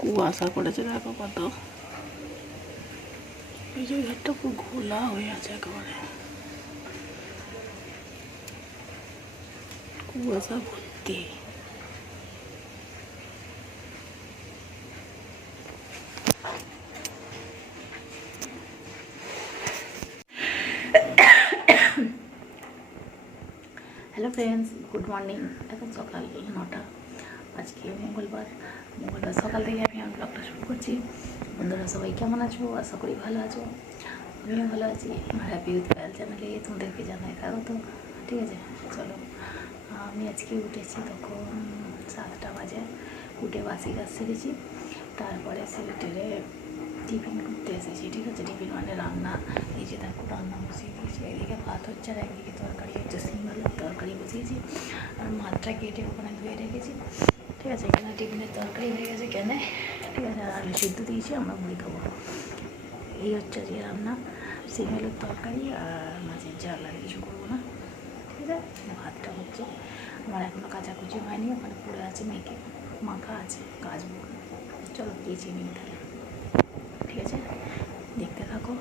কুয়াশা করেছে দেখো কত, এই যে ঘরটা পুরো ঘোলা হয়ে আছে একেবারে, কুয়াশা ভর্তি। Hello friends, good morning. এখন সকাল 9টা, আজকে মঙ্গলবার সকাল থেকে আমি আমার ব্লগটা শুরু করছি। বন্ধুরা সবাই কেমন আছো? আশা করি ভালো আছো, আমিও ভালো আছি। আমার হ্যাপি উইথ পায়েল চ্যানেলে তোমাদেরকে জানাই স্বাগত। ঠিক আছে, চলো। আমি আজকে উঠেছি তখন 7টা বাজে, উঠে বাসি কাজ সেরেছি, তারপরে সেরে টিফিন করতে এসেছি। ঠিক আছে, টিফিন মানে রান্না। এই যে দেখো রান্না বসিয়ে দিয়েছি, একদিকে ভাত হচ্ছে আর একদিকে তরকারি হচ্ছে, সিম আলুর তরকারি বসিয়েছি আর মাছটা কেটে ওখানে ধুয়ে রেখেছি। ঠিক আছে, এখানে টিফিনের তরকারি হয়ে গেছে কেন, ঠিক আছে, আর আলু সিদ্ধ দিয়েছি, আমরা মুড়ি খাবো। এই হচ্ছে যে রান্না, সিম আলুর তরকারি আর মাছের ঝাল, আর কিছু করবো না। ঠিক আছে, ভাতটা হচ্ছে, আমার এখনও কাচাকুচি হয়নি, ওখানে পড়ে আছে, মেখে মাখা আছে, কাচবো। চলো দিয়েছি নিই তাহলে। ঠিক আছে, দেখতে থাকো,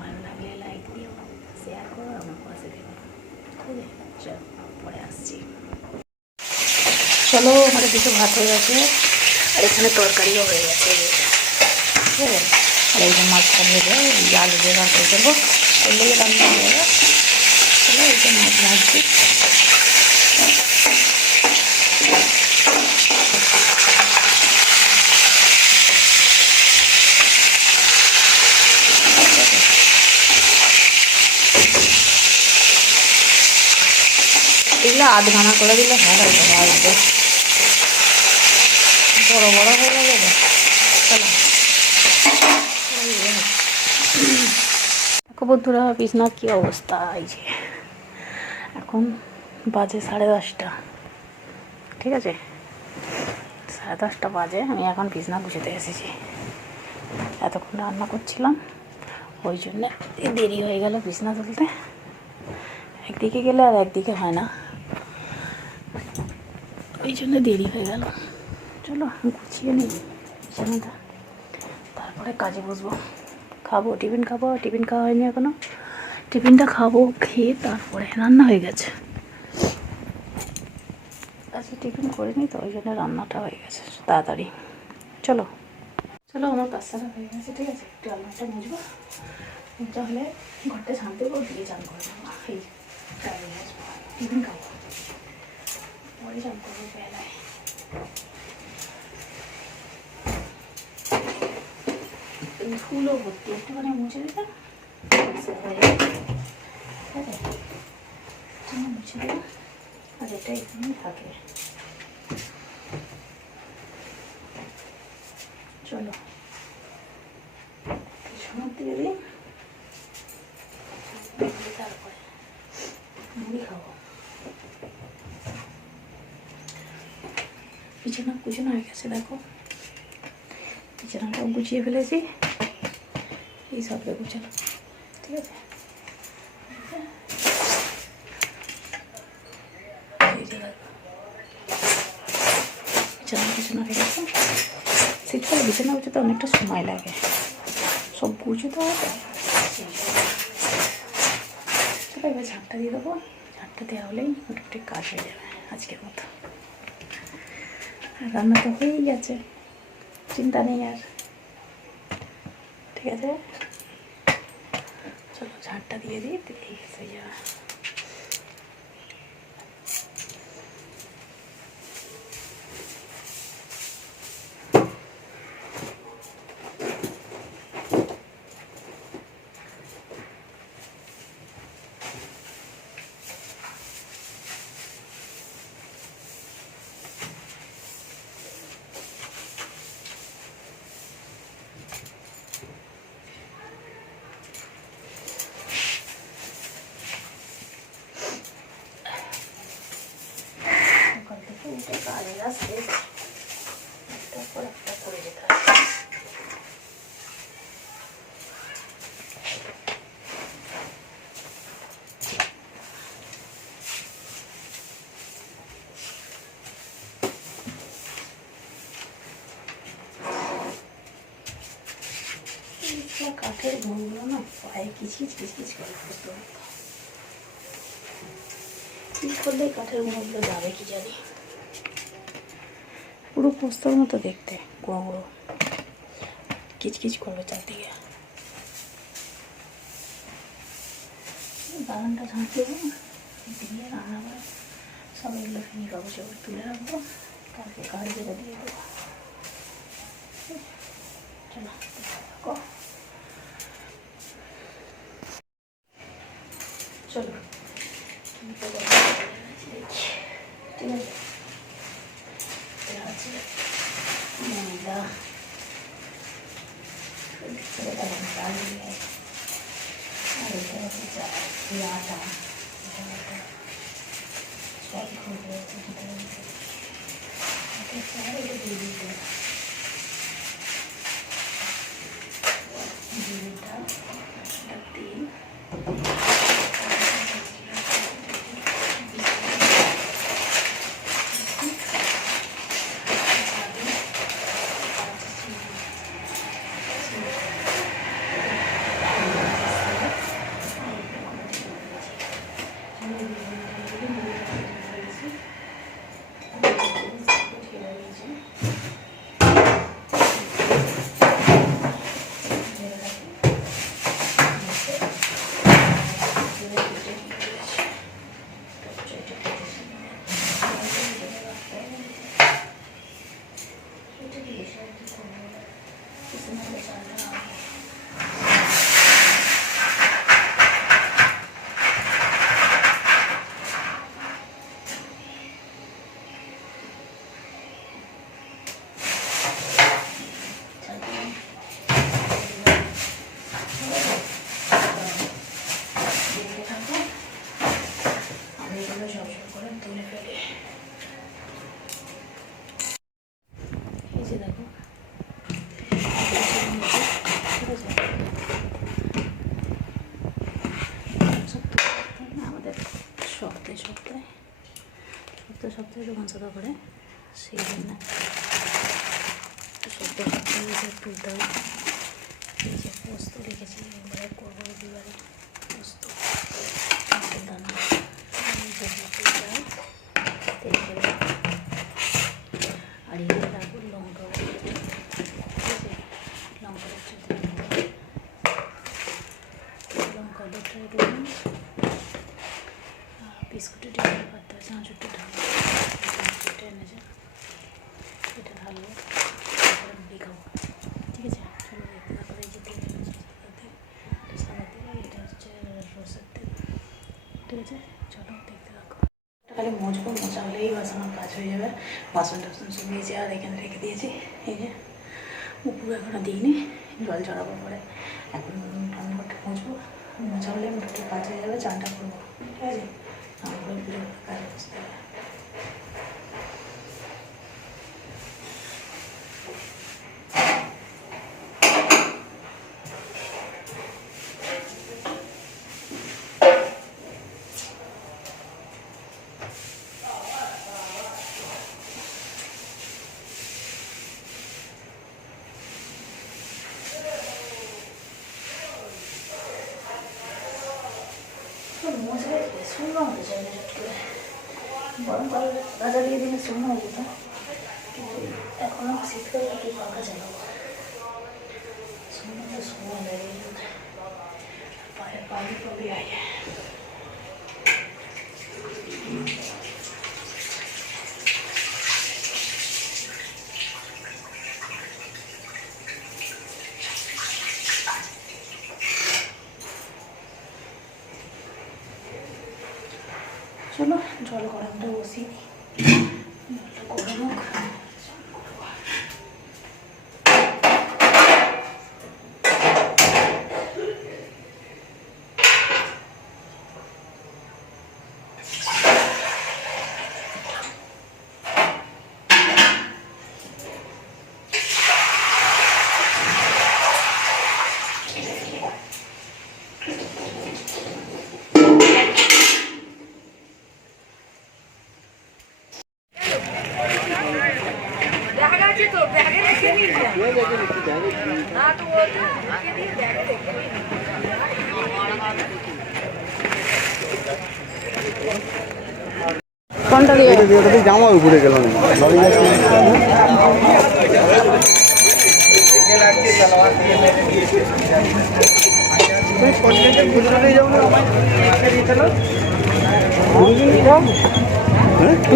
ভালো লাগলে লাইক দিও, শেয়ার করো, আমার পাশে দেবো। ঠিক আছে, চলো পরে আসছি। চলো, আমাদের কিছু ভাত হয়ে গেছে আর এখানে তরকারিও হয়ে গেছে। ঠিক আছে, আর এই যে মাছটা ভেজে আলু দিয়ে ভাত করে দেবো, করলে রান্না হয়ে যাবে। চলো, এই যে মাছ ভাজছি। এগুলো আধ ঘানা করে দিলে ভালো হতো, ভাজতে বড়ো বড়ো হয়ে যাবে। চলো, দেখো বন্ধুরা বিছনার কী অবস্থা। এই যে এখন বাজে 10:30। ঠিক আছে, 10:30 বাজে, আমি এখন বিছনা গুছাতে এসেছি। এতক্ষণ রান্না করছিলাম, ওই জন্যে দেরি হয়ে গেল বিছনা তুলতে। একদিকে গেলে আর একদিকে হয় না, ওই জন্য দেরি হয়ে গেল। চলো গুছিয়ে নিই বিছানাটা, তারপরে কাজে বসবো। খাবো, টিফিন খাবো, টিফিন খাওয়া হয়নি এখনো, টিফিনটা খাবো, খেয়ে তারপরে রান্না হয়ে গেছে। আজকে টিফিন করিনি তো, ওই জন্য রান্নাটা হয়ে গেছে তাড়াতাড়ি। চলো চলো, আমার কাজটা হয়ে গেছে। ঠিক আছে, একটু রান্নাটা মুছবো, তাহলে ঘরটা ঝাঁট দেবো, দিয়ে চান করে দেবো। এই কাজে আসবো, টিফিন খাবো, পরে চান করবো বেলায়। ফুলও ভর্তি, একটুখানি মুছে দিতে হয়ে যাবে। ঠিক আছে, মুছে দেবো, আর এটা এখানেই থাকে। চলো সময় দিয়ে দিই, তারপরে মুড়ি খাবো। বিছানা কুছানো হয়ে গেছে, দেখো বিছানাটাও গুছিয়ে ফেলেছি, এই সবটা গুছানো। ঠিক আছে, এই যে দেখো বিছানা গুছানো হয়ে গেছে। শীতকালে বিছানা গুছাতে অনেকটা সময় লাগে, সব গুছোতে হয় তো। চলো এবার ঝাঁটটা দিয়ে দেবো, ঝাঁটটা দেওয়া হলেই মোটামুটি কাজ হয়ে যাবে আজকের মতো। রান্না তো হয়েই গেছে, চিন্তা নেই আর। ঠিক আছে, চলো ঝাঁটটা দিয়ে দিই, দিলেই হয়ে যাবে। কাঠের গুঁড়োগুলো না পায়ে কিচকিচ কিচকিচ করে বুঝতে পারতো কী করলে কাঠের গুঁড়োগুলো যাবে কি জানি। পুরো পোস্তর মতো দেখতে গুঁড়ো গুঁড়ো কিচকিচ করবে চারদিকে। বাগানটা ঝাঁট দেবো দিয়ে রান্না করে সব এগুলো ফিনি কাগজ তুলে রাখবো, তারপর কাঠ জেলে দিয়ে দেবো। চলো চলো ঠিক আছে। এটা হচ্ছে ময়দা, ডাল দিয়ে, আর এটা হচ্ছে আটা, সব ঘুরে দিয়ে দিতে তেল সপ্তাহে দোকান সাদা করে, সেই জন্য সপ্তাহে তুলতে হবে। এই যে পোস্ত রেখেছি এবারে করবো রবিবারে পোস্ত দানা, তেল দেবো আর এগুলো রাখবো লঙ্কা, ঠিক আছে লঙ্কা লঙ্কা লোকটা দেবেন, বিস্কুটের টেবিল পাতা চাঁচুরটা ঢালবো, এনেছে এটা ঢালবো, তারপরে মুড়ি খাবো। ঠিক আছে চলো দেখতে তারপরে এই যে তেল এনেছে সাদা তেল, এটা হচ্ছে সরষের তেল। ঠিক আছে চলো দেখতে থাকো। খালি মজবো, মজা হলেই বাস আমার কাজ হয়ে যাবে। বাসন টাসন সব নিয়েছি আর এখানে রেখে দিয়েছি। এই যে উপরে এখনো দিইনি, জল চড়াবো পরে, এখন রান্নাঘরটা মজবো, মজা হলে মোটামুটি কাজ হয়ে যাবে, চানটা করবো। ঠিক আছে তারপরে পুজোর কাজে বসতে হবে। মজা শুকনো হতে চাই না, চট করে গরম করে ভাজা দিয়ে দিলে শুকনো হয়ে যেত, কিন্তু এখনো শীতকালে একটু পাকা চালাবো, শুকনো তো শুকনো লাগে, পায়ে পানি পড়ে আগে। চলো জল গরমটা বসিয়ে দিই, জলটা গরম হোক। কোনটা দিয়ে জামা উপরে গেল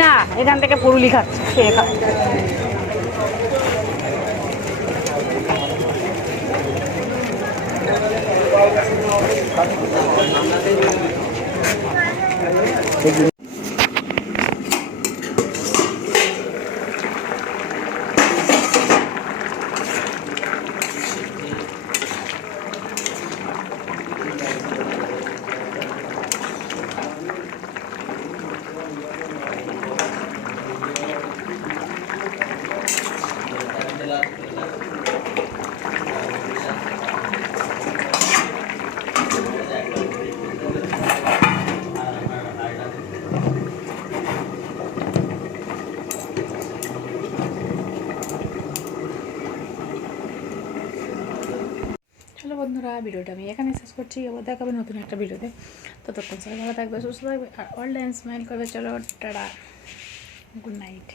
না, এখান থেকে পুরুলি খাচ্ছে চলো বন্ধুরা, ভিডিওটা আমি এখানে শেষ করছি। আবার দেখাবে নতুন একটা ভিডিওতে। ততক্ষণ সবাই ভালো থাকবে, সুস্থ থাকবে আর অল টাইম স্মাইল করবে। চলো টাটা, গুড নাইট।